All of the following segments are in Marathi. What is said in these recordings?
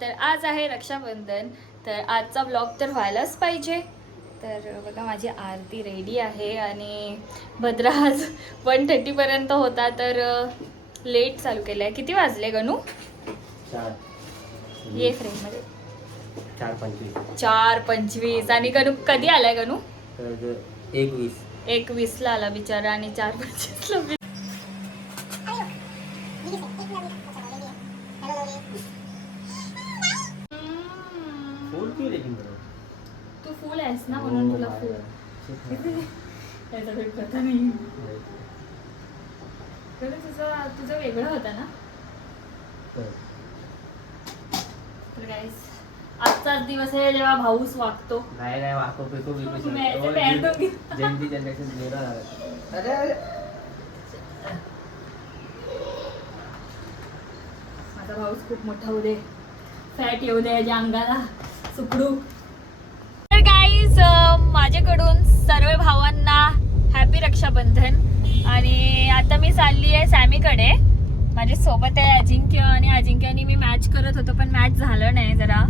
तर आज आहे रक्षाबंधन तर आजचा ब्लॉग तर व्हायलाच पाहिजे. तर बघा माझी आरती रेडी आहे आणि भद्रा आज वन थर्टीपर्यंत होता तर लेट चालू केलं आहे किती वाजले गणू? ये फ्रेममध्ये चार पंचवीस. चार पंचवीस. आणि गणू कधी आलाय गणू? तर एक वीस एक वीसला आला बिचारा आणि चार पंचवीसला म्हणून तुला फुल त्याचा काही पता नाही. खरं तुझं तुझं वेगळं होतं ना? तर. आजचाच दिवस आहे जेव्हा भाऊस वागतो. नाही नाही वाको पिको. जयंती जनरेशन वेगळा अरे माझा भाऊस खूप मोठा होऊ दे. फॅट येऊ दे याच्या अंगाला सुकडू. गाईज माझ्याकडून सर्व भावांना हॅपी रक्षाबंधन. आणि आता मी चालली आहे सॅमीकडे. माझ्या सोबत आहे अजिंक्य आणि अजिंक्याने मी मॅच करत होतो पण मॅच झालं नाही जरा.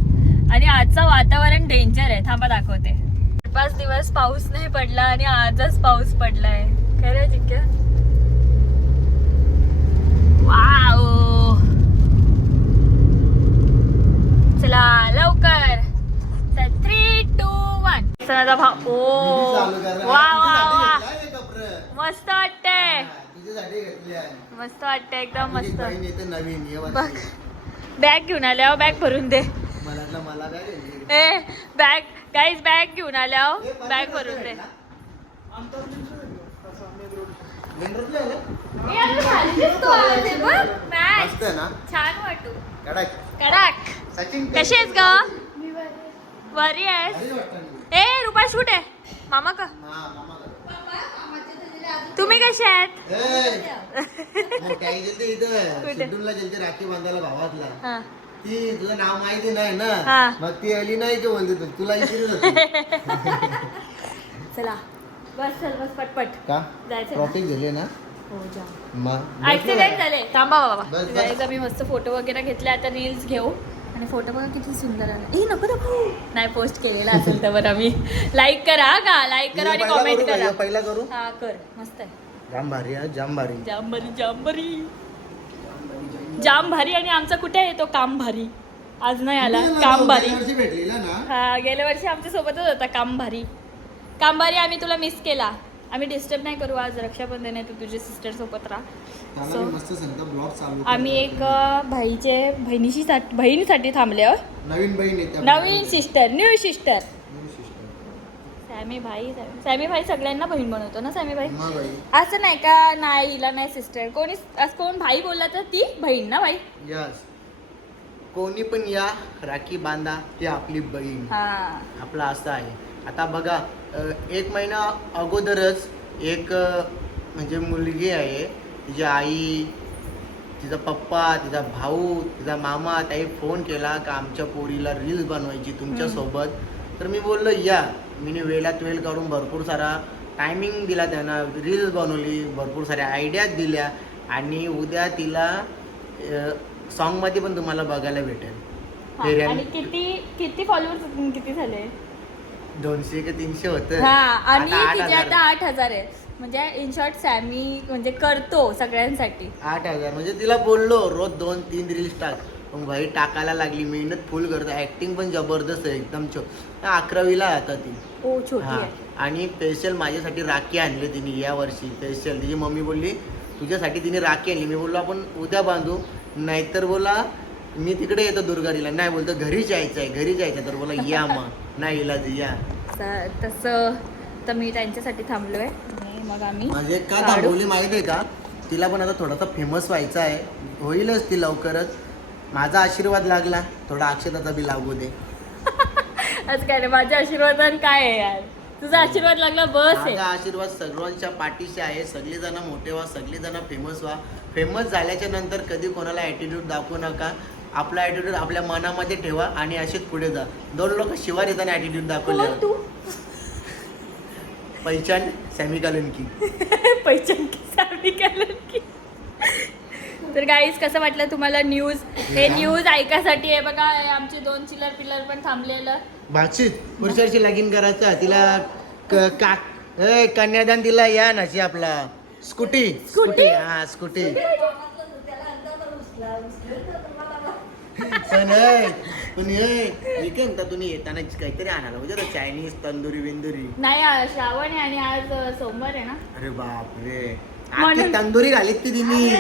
आणि आजचं वातावरण डेंजर आहे. थांबा दाखवते. पाच दिवस पाऊस नाही पडला आणि आजच पाऊस पडलाय. खरं अजिंक्य? वाव चला लवकर. सणाचा भाव ओ वा वा वा. मस्त वाटतंय. मस्त वाटतंय एकदम मस्त. बघ. बॅग घेऊन आल्यावर बॅग भरून दे? ए बॅग गाईज बॅग घेऊन आल्यावर बॅग भरून दे. छान वाटू. कडक. कडक. सचिन कशी आहेस ग? बरी आहेस. ए रुपा शूट आहे मामा का? हा. तुम्ही कसे आहेत? राखी बांधायला भावातला. हा. ती तुझं नाव माहिती नाही हा. ना मग ती आली नाही की बोलते तू? तुला चला. बस चल बस पटपट. का? ट्रॉफिक झाले ना? हो ऍक्सिडेंट झाले थांबा बाबा. आम्ही मस्त फोटो वगैरे घेतले आता रील्स घेऊ. आणि फोटो बघा किती सुंदर आला ए नको नको नाही पोस्ट केलेला असेल तर बरं आम्ही. लाईक करा हा का लाईक करा आणि कॉमेंट करू हे पहिला करू. हा कर. मस्त आहे. जाम भारी आहे जाम भारी जाम भारी जाम भारी जाम भारी आणि आमचा कुठे येतो काम भारी आज नाही आला. काम भारी हा गेल्या वर्षी आमच्या सोबतच होता काम भारी काम भारी आम्ही तुला मिस केला. आम्ही डिस्टर्ब नाही करू आज रक्षाबंधन आहे तू तुझ्या सिस्टर सोबत राहा. आम्ही. एक भाईचे बहिणीशी साठी बहिणीसाठी थांबले. नवीन बहीण नवीन. Sister new sister. सॅमी भाई सॅमी भाई सगळ्यांना बहीण बनवतो ना सॅमी भाई? असं नाही का नाही हिला नाही सिस्टर कोणी असं कोण भाई बोलला तर ती बहीण ना भाई? यस कोणी पण या राखी बांधा ती आपली बहीण. हा. आपला असं आहे. आता बघा एक महिना अगोदरच एक म्हणजे मुलगी आहे. तिची आई तिचा पप्पा तिचा भाऊ तिचा मामा त्याही फोन केला का आमच्या पोरीला रील्स बनवायची तुमच्यासोबत तर मी बोललो या. मी वेळात वेळ काढून भरपूर सारा टायमिंग दिला त्यांना. रील्स बनवली भरपूर साऱ्या आयडियाज दिल्या आणि उद्या तिला सॉन्गमध्ये पण तुम्हाला बघायला भेटेल. आणि किती किती फॉलोअर्स किती झाले? दोनशे का तीनशे होतं. हा आणि तिचे. आता आठ हजार आहे म्हणजे इन शॉर्ट सॅमी म्हणजे करतो सगळ्यांसाठी. आठ हजार. म्हणजे तिला बोललो रोज दोन तीन रील्स टाक. पण भाई टाकायला लागली मेहनत फुल करतो. ऍक्टिंग पण जबरदस्त आहे एकदम छो अकरावीला आता ती. ओ छोटी हा. आहे. आणि स्पेशल माझ्यासाठी राखी आणली तिने या वर्षी स्पेशल तिची मम्मी बोलली तुझ्यासाठी तिने राखी आणली. मी बोललो आपण उद्या बांधू. नाहीतर बोला मी तिकडे येतो दुर्गारीला नाही बोलतो घरीच यायचं आहे घरी जायचं तर बोला या मग. नाही इलाज या. तसं तर मी त्यांच्यासाठी थांबलोय. आणि मग आम्ही माझे का काढू. थांबवली माहिती आहे का? तिला पण आता थोडासा फेमस व्हायचा आहे. होईलच ती लवकरच. माझा आशीर्वाद लागला. थोडा अक्षताचा बी लागू दे. आज काय नाही माझ्या आशीर्वादान काय आहे यार? तुझा आशीर्वाद लागला बस आहे. माझा आशीर्वाद सर्वांच्या पाठीशी आहे. सगळेजण मोठे व्हा सगळेजण फेमस व्हा. फेमस झाल्याच्यानंतर कधी कोणाला ॲटिट्यूड दाखवू नका. आपला ॲटिट्यूड आपल्या मनामध्ये ठेवा आणि असेच पुढे जा. दोन लोक शिवार येताना ॲटिट्यूड दाखवले. पहिचान सॅमी कालन की पैचन की सामी कलर की तर गाईज कसं वाटलं तुम्हाला न्यूज हे न्यूज ऐकासाठी आहे बघा आमचे दोन चिल्लर पिल्लर पण थांबलेलं. पुढच्या वर्षी लगीन करायचं. तिला क- कन्यादान दिला या नाची आपला. स्कूटी. स्कूटी? हा स्कूटी? पण काय म्हणता तुम्ही? येताना काहीतरी आणायला म्हणजे चायनीज तंदुरी बिंदुरी. नाही आ- श्रावण आहे आणि आज अ, सोमवार आहे ना? अरे बापरे. म्हणून- आजची तंदुरी घालीत ती तिने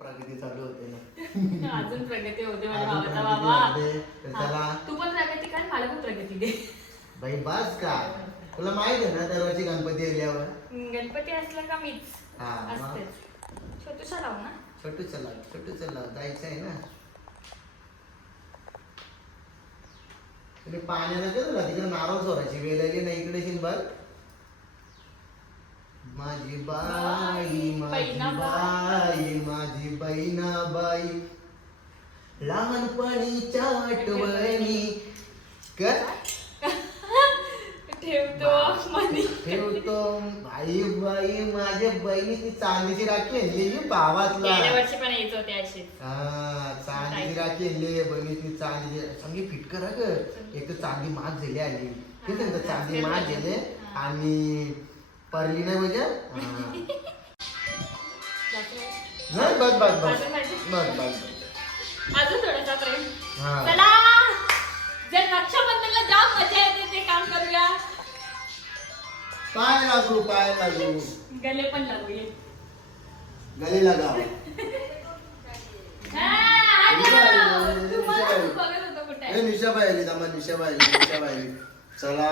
प्रगती चालू होते ना. अजून प्रगती होते माझ्या भावाचा बाबा. होते, तर हा. त्याला- तू पण प्रगती कर मला पण प्रगती दे. बाई बस का? तुला माहीत आहे ना दरवर्षी गणपती आल्यावर? गणपती असला का मीच? हा, मग? असतेच. छोटू चला छोटू चला जायचं आहे ना. पाण्याला का तुला तिकडे नारळ सोडायची वेळ आली ना इकडे शिन बघ. माझी बाई माझी बाई माझी बहिणाबाई. लहानपणीच्या आठवणी कर ठेवतो ठेवतो. बाई बाई माझ्या बहिणीची चांदीची राखी आणली भावातला. गेल्या वर्षी पण यायचं होते अशी हा, चांदीची राखी आणली बहिणीची चांदीची. चांगली फिट करा ग. एक तर चांदी महाग झाली आली. ते सांगता चांदी महाग झाले. आणि परली नाही म्हणजे. नाही, बस बस बस? बस बस. अजून थोडासा प्रेम. हा. चला! जर रक्षाबंधनला जाम मजा येते ते काम करूया. पाय लागू पाय लागू. गले पण लागू गले लागा निशाबाई निशाबाई चला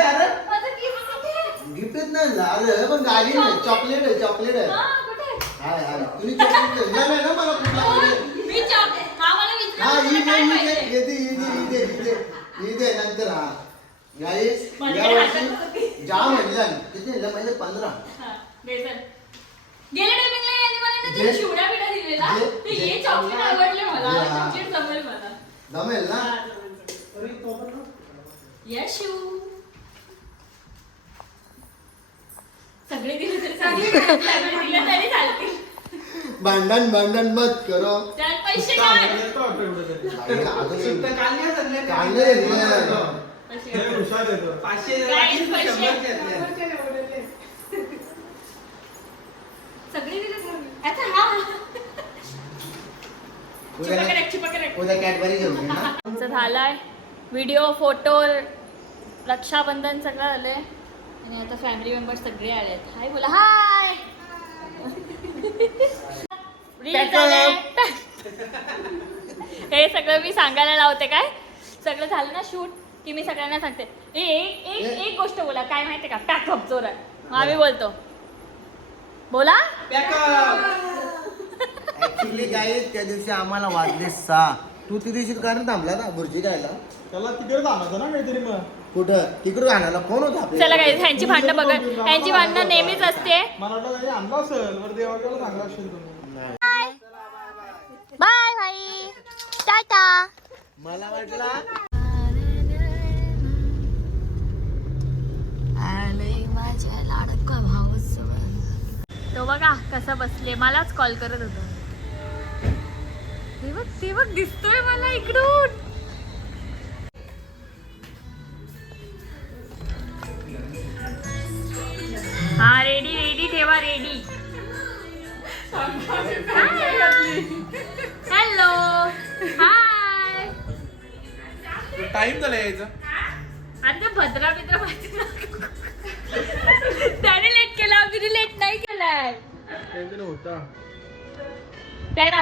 अरे. पण नाही चॉकलेट आहे चॉकलेट आहे. हा, तुम्ही ना मला हा, ही काय दे नंतर हा गाईस माझ्याकडे या हातात वर्षी जाम आणला किती आणलं माहिती पंधरा हा, बेसन. गेल्या टायमिंगला यांनी मला ना ते जे- चिवडा बिडा दिलेला जे- ते जे- हे चॉकलेट आवडले मला जे- हा. चॉकलेट जमेल मला जमेल ना हा, जमेल, जमेल. Yes, you. सगळे दिले तरी चालतील. सगळे दिले तरी चालतील भांडण भांडण मत करो. त्यात पैसे काय? Guys, पैसे. सगळे हा. उद्या. उद्या कॅडबरी घेऊन ये ना. आमचं झालाय. व्हिडिओ फोटो रक्षाबंधन सगळं आलंय आणि आता फॅमिली मेंबर सगळे आलेत. हाय बोला. हाय आले. हे सगळं मी सांगायला लावते काय? सगळं झालं ना शूट की मी सगळ्यांना सांगते. ए, एक एक एक गोष्ट बोला. काय माहितीये का? पॅकअप जोरात. मग आम्ही बोलतो. बोला. ऍक्च्युली काय त्या दिवशी आम्हाला वाजले सहा. तू त्या दिवशी कारण थांबला ना बुर्जी खायला त्याला तिकडे जाणार ना काहीतरी मग. कुठं? तिकडून आणायला कोण होता आपल्या चला काय ह्यांची भांडणं बघा. ह्यांची भांडणं नेहमीच असते. मला वाटलं काही आणलं असेल देवाला सांगला असेल तुम्ही. बाय भाई. टाटा. मला वाटला तो बघा कसा बसले. मलाच कॉल करत होता. बघ दिसतोय मला इकडून.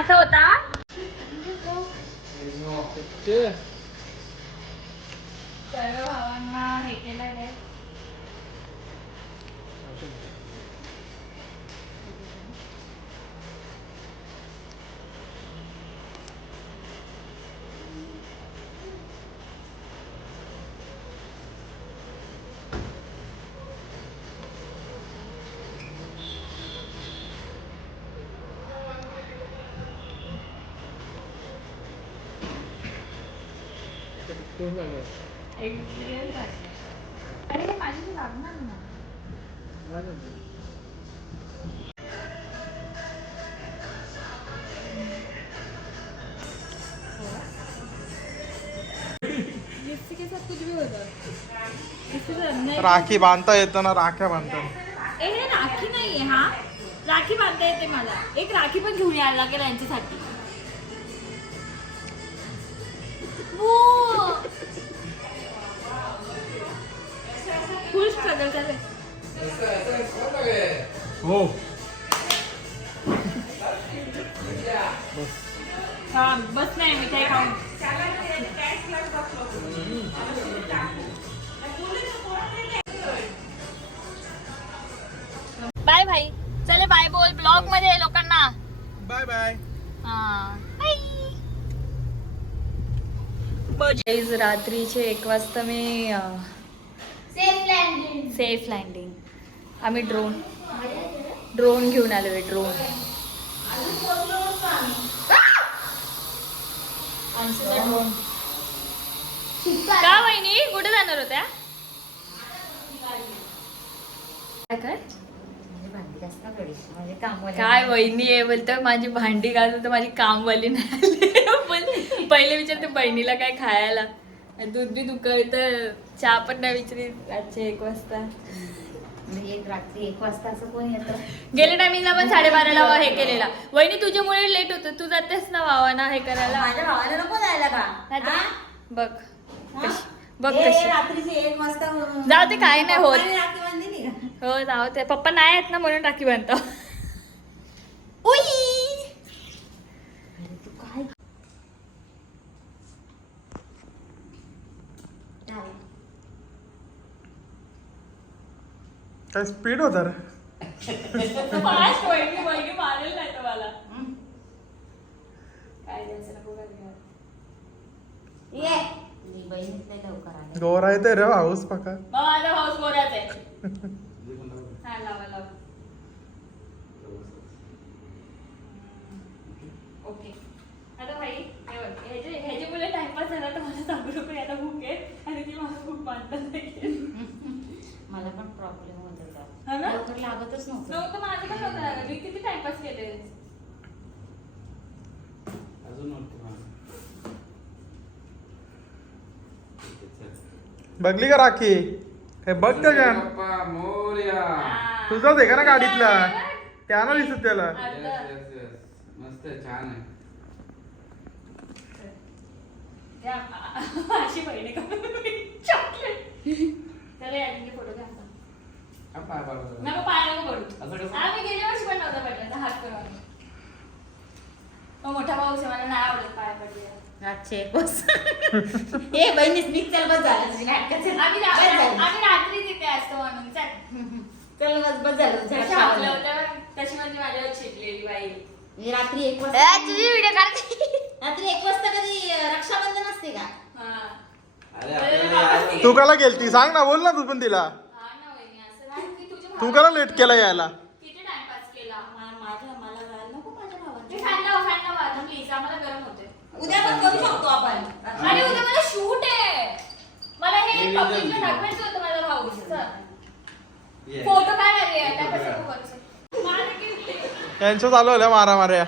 असा होता? सर्व भावांना हे केलं के साथ कुछ भी होता इसके साथ नहीं राखी बांधता येतं ना राख्या बांधतात ए हे राखी नाहीये हा. राखी बांधता येते मला. एक राखी पण घेऊन यायला लागेल यांच्यासाठी. फुल स्ट्रगल चालेल हो हा बस नाही मिठाई खाऊन Guys, रात्रीचे एक वाजता मी सेफ लँडिंग आम्ही ड्रोन ड्रोन घेऊन आलोय ड्रोन ड्रोन का वहिनी? कुठे जाणार होत्या? काय काय काय वहिनी आहे बोलतं माझी भांडी घालून तर माझी कामवाली नाही आली. पहिले विचारते बहिणीला काय खायला. दूध बी दुखवतं चहा पण नाही विचारी रातचे एक वाजता. म्हणजे एक रात्री एक वाजता असं कोण येतं? गेल्या टायमिंगला पण साडेबाराला हे केलेला. वहिनी तुझ्यामुळे लेट होतं. तू जातेस ना भावाना हे करायला? माझ्या भावाला नको जायला का? बघ. बघ कशी. रात्रीचे एक वाजता जाऊ दे, काय नाही होत. हो जाऊ ते पप्पा नाही आहेत ना म्हणून राखी बांधतो. उई अरे तू काय काय? स्पीड होता रे? फास्ट मारेल नाही तर मला? काय द्यायचं नको करायला. ये. मी बहिणीत नाही लवकर आले. गोरा येते रे हाऊस पका मग माझा हाऊस आहे. हा लावा लावा ओके आता भाई हे बघ, ह्याचे ह्याचे मुले टाइमपास झाला तर मला सांगू नको आता भूक आहे आणि ती मला पण प्रॉब्लेम होत होता. हा ना? लवकर लागतच नव्हतं. नव्हतं माझं पण नव्हतं लागत. मी किती टाइमपास केले? अजून. बघली का राखी? हे बघ त्या का बाप्पा मोरया. तुझाच आहे का ना गाडीतला? त्यानं दिसत त्याला. येस येस येस मस्त आहे छान आहे. अशी बहिणी चॉकलेट चला या फोटो घ्या आता. हा, पाय पाय पाय. नको पाय नको पडू. असं कसं? आम्ही गेल्या वर्षी पण नव्हता पडला तर हात करून. मग मोठा भाऊ आहे मला नाही आवडत पाय पडले. रातचे एक वाजता ए बहिणीच निघ चल बस झालं तुझी. नाटकं चल. आम्ही बस रा- झालं. आम्ही रात्री तिथे असतो म्हणून चल. बस बस झालं तशी म्हणजे माझ्यावर चिडलेली बाई. मी रात्री एक वाजता व्हिडिओ काढते. रात्री एक वाजता कधी अं, रक्षाबंधन असते का? हा. अरे आपल्याला यायला- तू कला गेलती? सांग ना बोल ना तू पण तिला. की तू कला लेट केला यायला? किती टाइमपास केला? मा- माझ्या मला जायला नको माझ्या ते भावाला फॅन लावा फॅन लावा आता प्लीज आम्हाला गरम होते उद्या पण करू शकतो आपण. आणि उद्या मला शूट आहे. मला हे हे पब्लिकला विजन. दाखवायचं होतं माझा भाऊ ये. फोटो काय आले त्या कसं तू करू शकतो मला किती यांच्या चालू होल्या मारा मार्या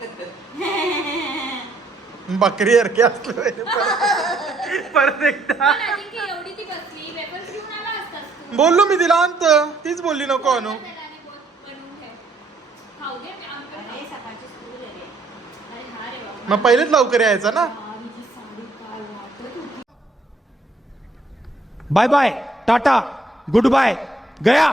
बकरी अरके असलं परत- परत एकदा. पण आधी की एवढी ती बसली वेफर्स घेऊन आला असतास तू. बोललो मी तिला आणत तीच बोलली नको हा बाबा. मग पहिलेच लवकर यायचं ना. Bye bye tata good bye गया